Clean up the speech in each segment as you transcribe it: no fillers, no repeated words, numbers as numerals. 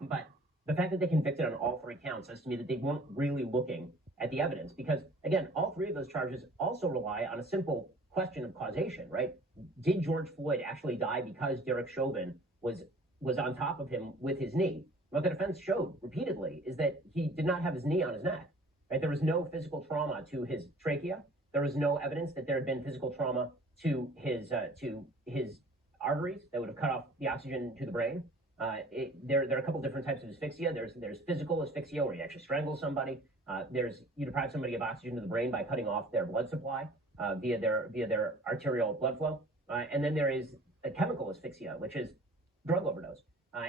But the fact that they convicted on all three counts says to me that they weren't really looking at the evidence because, again, all three of those charges also rely on a simple question of causation, right? Did George Floyd actually die because Derek Chauvin was on top of him with his knee? What the defense showed repeatedly is that he did not have his knee on his neck. Right? There was no physical trauma to his trachea. There was no evidence that there had been physical trauma to his arteries that would have cut off the oxygen to the brain. There are a couple different types of asphyxia. There's physical asphyxia where you actually strangle somebody. There's you deprive somebody of oxygen to the brain by cutting off their blood supply via their arterial blood flow. And then there is a chemical asphyxia, which is drug overdose.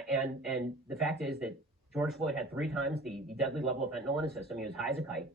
And the fact is that George Floyd had 3 times the deadly level of fentanyl in his system. He was high as a kite.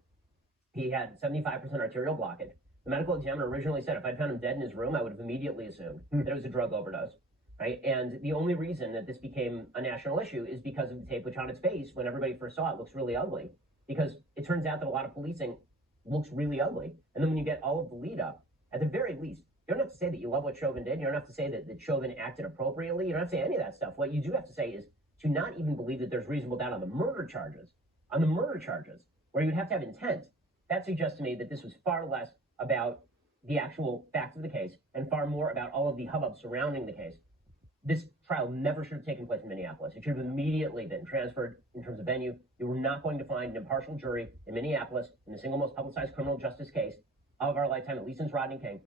He had 75% arterial blockage. The medical examiner originally said if I'd found him dead in his room, I would have immediately assumed that it was a drug overdose. Right? And the only reason that this became a national issue is because of the tape, which on its face, when everybody first saw it, looks really ugly. Because it turns out that a lot of policing looks really ugly. And then when you get all of the lead up, at the very least, you don't have to say that you love what Chauvin did. You don't have to say that Chauvin acted appropriately. You don't have to say any of that stuff. What you do have to say is to not even believe that there's reasonable doubt on the murder charges. On the murder charges, where you'd have to have intent, that suggests to me that this was far less about the actual facts of the case and far more about all of the hubbub surrounding the case. This trial never should have taken place in Minneapolis. It should have immediately been transferred in terms of venue. You were not going to find an impartial jury in Minneapolis in the single most publicized criminal justice case of our lifetime, at least since Rodney King,